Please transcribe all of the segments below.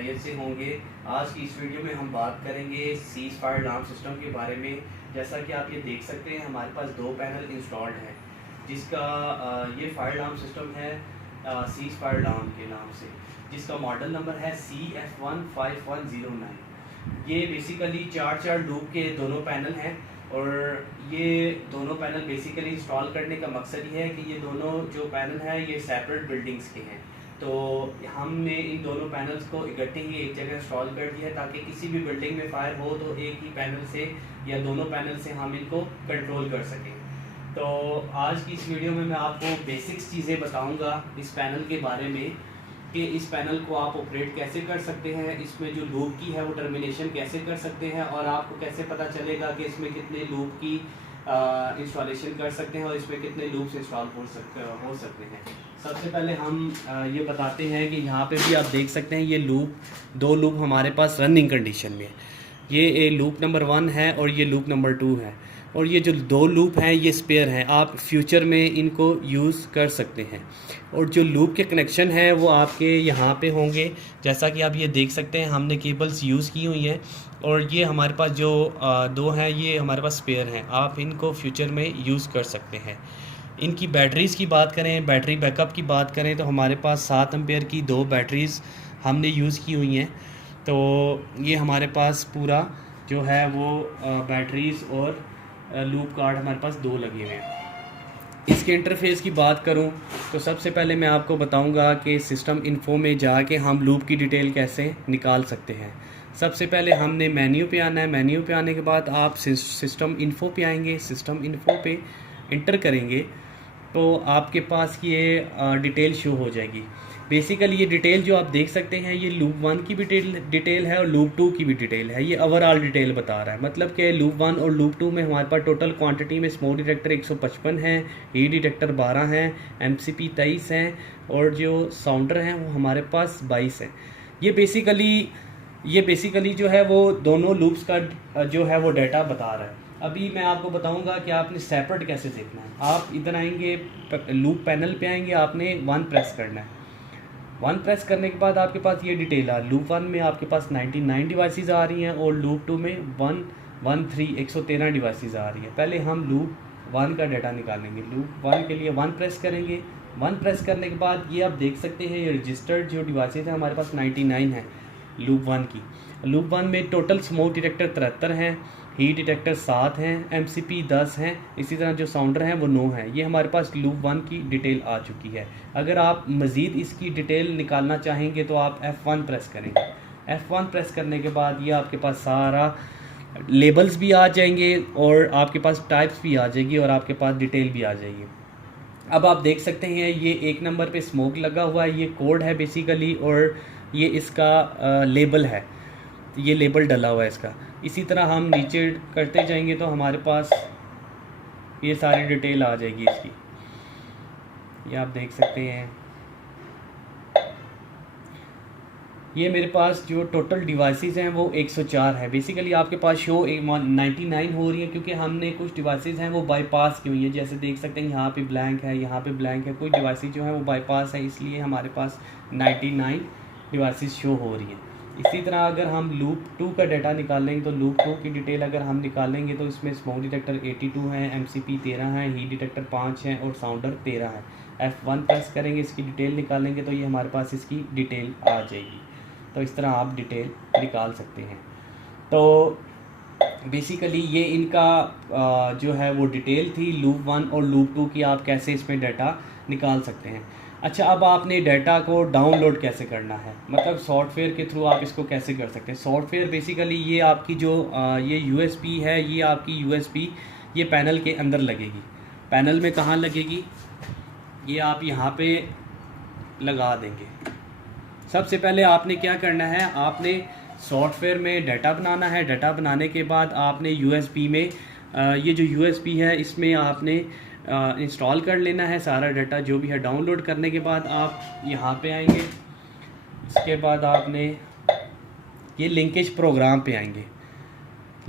खैरियत से होंगे। आज की इस वीडियो में हम बात करेंगे सीज फायर अलार्म सिस्टम के बारे में। जैसा कि आप ये देख सकते हैं हमारे पास 2 पैनल इंस्टॉल्ड हैं, जिसका ये फायर अलार्म सिस्टम है सीज फायर अलार्म के नाम से, जिसका मॉडल नंबर है CF15109। ये बेसिकली 4 लूप के दोनों पैनल हैं और ये दोनों पैनल बेसिकली इंस्टॉल करने का मकसद ये है कि ये दोनों जो पैनल हैं ये सेपरेट बिल्डिंग्स के हैं। तो हमने इन दोनों पैनल्स को इकट्ठे ही एक जगह इंस्टॉल कर दिया ताकि किसी भी बिल्डिंग में फायर हो तो एक ही पैनल से या दोनों पैनल से हम इनको कंट्रोल कर सकें। तो आज की इस वीडियो में मैं आपको बेसिक्स चीज़ें बताऊंगा इस पैनल के बारे में कि इस पैनल को आप ऑपरेट कैसे कर सकते हैं, इसमें जो लूप की है वो टर्मिनेशन कैसे कर सकते हैं और आपको कैसे पता चलेगा कि इसमें कितने लूप की इंस्टॉलेशन कर सकते हैं और इसमें कितने लूप्स इंस्टॉल हो सकते हैं। सबसे पहले हम ये बताते हैं कि यहाँ पे भी आप देख सकते हैं ये 2 लूप हमारे पास रनिंग कंडीशन में है। ये लूप नंबर 1 है और ये लूप नंबर 2 है और ये जो 2 लूप हैं ये स्पेयर हैं, आप फ्यूचर में इनको यूज़ कर सकते हैं। और जो लूप के कनेक्शन हैं वो आपके यहाँ पे होंगे, जैसा कि आप ये देख सकते हैं हमने केबल्स यूज़ की हुई हैं और ये हमारे पास जो 2 हैं ये हमारे पास स्पेयर हैं, आप इनको फ्यूचर में यूज़ कर सकते हैं। इनकी बैटरीज़ की बात करें, बैटरी बैकअप की बात करें तो हमारे पास 7 एम्पेयर की 2 बैटरीज़ हमने यूज़ की हुई हैं। तो ये हमारे पास पूरा जो है वो बैटरीज़ और लूप कार्ड हमारे पास 2 लगे हुए हैं। इसके इंटरफेस की बात करूं तो सबसे पहले मैं आपको बताऊंगा कि सिस्टम इन्फो में जाके हम लूप की डिटेल कैसे निकाल सकते हैं। सबसे पहले हमने मेन्यू पे आना है। मेन्यू पे आने के बाद आप सिस्टम इन्फो पे आएंगे। सिस्टम इन्फो पे इंटर करेंगे तो आपके पास ये डिटेल शो हो जाएगी। बेसिकली ये डिटेल जो आप देख सकते हैं ये लूप 1 की भी डिटेल है और लूप 2 की भी डिटेल है। ये ओवरऑल डिटेल बता रहा है, मतलब कि लूप 1 और लूप 2 में हमारे पास टोटल क्वांटिटी में स्मोक डिटेक्टर 155 हैं, हीट डिटेक्टर 12 हैं, MCP 23 हैं और जो साउंडर हैं वो हमारे पास 22 हैं। ये बेसिकली जो है वो दोनों लूप्स का जो है वो डाटा बता रहा है। अभी मैं आपको बताऊंगा कि आपने सेपरेट कैसे देखना है। आप इधर आएंगे, लूप पैनल पे आएंगे, आपने 1 प्रेस करना है। 1 प्रेस करने के बाद आपके पास ये डिटेल आ लूप 1 में आपके पास 99 डिवाइसेस आ रही हैं और लूप 2 में 113 डिवाइसेस आ रही है। पहले हम लूप 1 का डाटा निकालेंगे। लूप 1 के लिए 1 प्रेस करेंगे। 1 प्रेस करने के बाद ये आप देख सकते हैं ये रजिस्टर्ड जो डिवाइसेस हैं हमारे पास 99 हैं लूप 1 की। लूप 1 में टोटल स्मोक डिटेक्टर 73 हैं, हीट डिटेक्टर 7 हैं, MCP 10 हैं, इसी तरह जो साउंडर हैं वो 9 हैं। ये हमारे पास लूप 1 की डिटेल आ चुकी है। अगर आप मज़ीद इसकी डिटेल निकालना चाहेंगे तो आप F1 प्रेस करेंगे। F1 प्रेस करने के बाद ये आपके पास सारा लेबल्स भी आ जाएंगे और आपके पास टाइप्स भी आ जाएगी और आपके पास डिटेल भी आ जाएगी। अब आप देख सकते हैं ये 1 नंबर पे स्मोक लगा हुआ है, ये कोड है बेसिकली और ये इसका लेबल है, ये लेबल डला हुआ है इसका। इसी तरह हम नीचे करते जाएंगे तो हमारे पास ये सारी डिटेल आ जाएगी इसकी। ये आप देख सकते हैं ये मेरे पास जो टोटल डिवाइसेस हैं वो 104 है। बेसिकली आपके पास शो 99 हो रही है क्योंकि हमने कुछ डिवाइसेस हैं वो बाईपास की हुई है। जैसे देख सकते हैं यहाँ पे ब्लैंक है, यहाँ पे ब्लैंक है, कोई डिवाइसेस जो है वो बाईपास है, इसलिए हमारे पास 99 डिवाइसेस शो हो रही हैं। इसी तरह अगर हम लूप 2 का डाटा निकालेंगे तो लूप 2 की डिटेल अगर हम निकालेंगे तो इसमें स्मोक डिटेक्टर 82 हैं, MCP 13 हैं, हीट डिटेक्टर 5 हैं और साउंडर 13 है। F1 प्रेस करेंगे, इसकी डिटेल निकालेंगे तो ये हमारे पास इसकी डिटेल आ जाएगी। तो इस तरह आप डिटेल निकाल सकते हैं। तो बेसिकली ये इनका जो है वो डिटेल थी लूप 1 और लूप 2 की, आप कैसे इसमें डाटा निकाल सकते हैं। अच्छा, अब आपने डाटा को डाउनलोड कैसे करना है, मतलब सॉफ्टवेयर के थ्रू आप इसको कैसे कर सकते हैं। सॉफ्टवेयर बेसिकली ये आपकी जो ये USB है, ये आपकी USB ये पैनल के अंदर लगेगी। पैनल में कहाँ लगेगी, ये आप यहाँ पे लगा देंगे। सबसे पहले आपने क्या करना है, आपने सॉफ्टवेयर में डाटा बनाना है। डाटा बनाने के बाद आपने USB में ये जो USB है इसमें आपने इंस्टॉल कर लेना है सारा डाटा जो भी है। डाउनलोड करने के बाद आप यहाँ पे आएंगे, इसके बाद आपने ये लिंकेज प्रोग्राम पे आएंगे।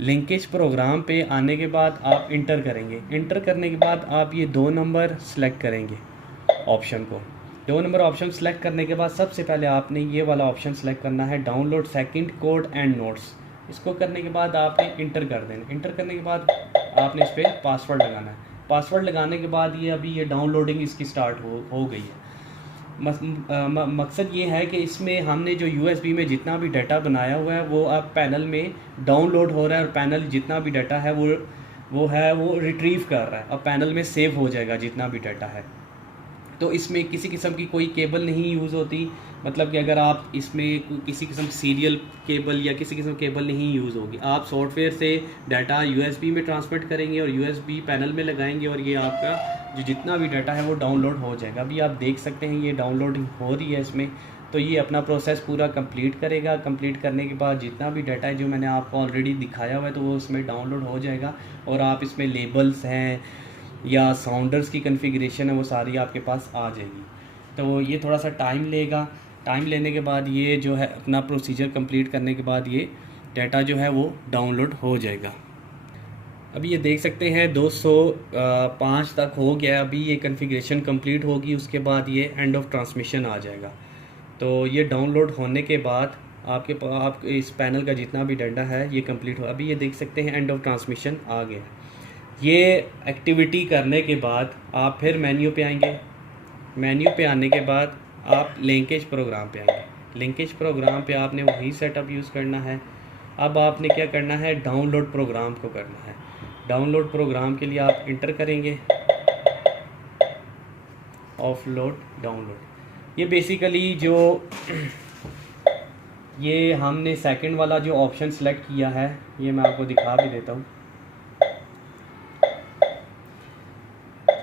लिंकेज प्रोग्राम पे आने के बाद आप इंटर करेंगे। इंटर करने के बाद आप ये 2 नंबर सेलेक्ट करेंगे ऑप्शन को। 2 नंबर ऑप्शन सेलेक्ट करने के बाद सबसे पहले आपने ये वाला ऑप्शन सेलेक्ट करना है, download second code and notes. इसको करने के बाद आपने इंटर कर देना। इंटर करने के बाद आपने इस पर पासवर्ड लगाना है। पासवर्ड लगाने के बाद ये अभी ये डाउनलोडिंग इसकी स्टार्ट हो गई है। मकसद ये है कि इसमें हमने जो USB में जितना भी डाटा बनाया हुआ है वो अब पैनल में डाउनलोड हो रहा है, और पैनल जितना भी डाटा है वो रिट्रीव कर रहा है। अब पैनल में सेव हो जाएगा जितना भी डाटा है। तो इसमें किसी किस्म की कोई केबल नहीं यूज़ होती, मतलब कि अगर आप इसमें किसी किस्म सीरियल केबल या किसी किस्म केबल नहीं यूज़ होगी। आप सॉफ्टवेयर से डाटा USB में ट्रांसमिट करेंगे और USB पैनल में लगाएंगे, और ये आपका जो जितना भी डाटा है वो डाउनलोड हो जाएगा। अभी आप देख सकते हैं ये डाउनलोडिंग हो रही है इसमें। तो ये अपना प्रोसेस पूरा कंप्लीट करेगा। कंप्लीट करने के बाद जितना भी डाटा है जो मैंने आपको ऑलरेडी दिखाया हुआ है तो वो उसमें डाउनलोड हो जाएगा, और आप इसमें लेबल्स हैं या साउंडर्स की कॉन्फ़िगरेशन है वो सारी आपके पास आ जाएगी। तो ये थोड़ा सा टाइम लेगा। टाइम लेने के बाद ये जो है अपना प्रोसीजर कंप्लीट करने के बाद ये डाटा जो है वो डाउनलोड हो जाएगा। अभी ये देख सकते हैं 205 तक हो गया। अभी ये कॉन्फ़िगरेशन कंप्लीट होगी, उसके बाद ये एंड ऑफ ट्रांसमिशन आ जाएगा। तो ये डाउनलोड होने के बाद आप इस पैनल का जितना भी डाटा है ये कंप्लीट हो। अभी ये देख सकते हैं एंड ऑफ ट्रांसमिशन आ गया। ये एक्टिविटी करने के बाद आप फिर मेन्यू पे आएंगे। मेन्यू पे आने के बाद आप लिंकेज प्रोग्राम पे आएंगे। लिंकेज प्रोग्राम पे आपने वही सेटअप यूज़ करना है। अब आपने क्या करना है, डाउनलोड प्रोग्राम को करना है। डाउनलोड प्रोग्राम के लिए आप इंटर करेंगे ऑफलोड डाउनलोड। ये बेसिकली जो ये हमने सेकंड वाला जो ऑप्शन सेलेक्ट किया है ये मैं आपको दिखा भी देता हूँ।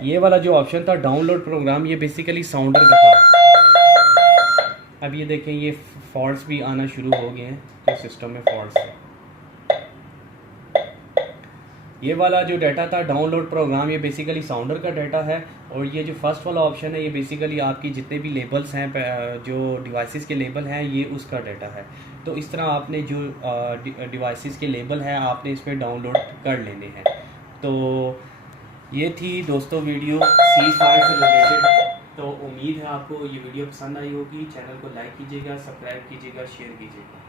ये वाला जो ऑप्शन था डाउनलोड प्रोग्राम, ये बेसिकली साउंडर का था। अब ये देखें ये फॉल्ट्स भी आना शुरू हो गए हैं कि सिस्टम में फॉल्ट्स है। ये वाला जो डाटा था डाउनलोड प्रोग्राम, ये बेसिकली साउंडर का डाटा है। और ये जो फर्स्ट वाला ऑप्शन है ये बेसिकली आपकी जितने भी लेबल्स हैं, जो डिवाइसेस के लेबल हैं, ये उसका डाटा है। तो इस तरह आपने जो डिवाइसेस के लेबल हैं आपने इसमें डाउनलोड कर लेने हैं। तो ये थी दोस्तों वीडियो सीज फायर से रिलेटेड। तो उम्मीद है आपको ये वीडियो पसंद आई होगी। चैनल को लाइक कीजिएगा, सब्सक्राइब कीजिएगा, शेयर कीजिएगा।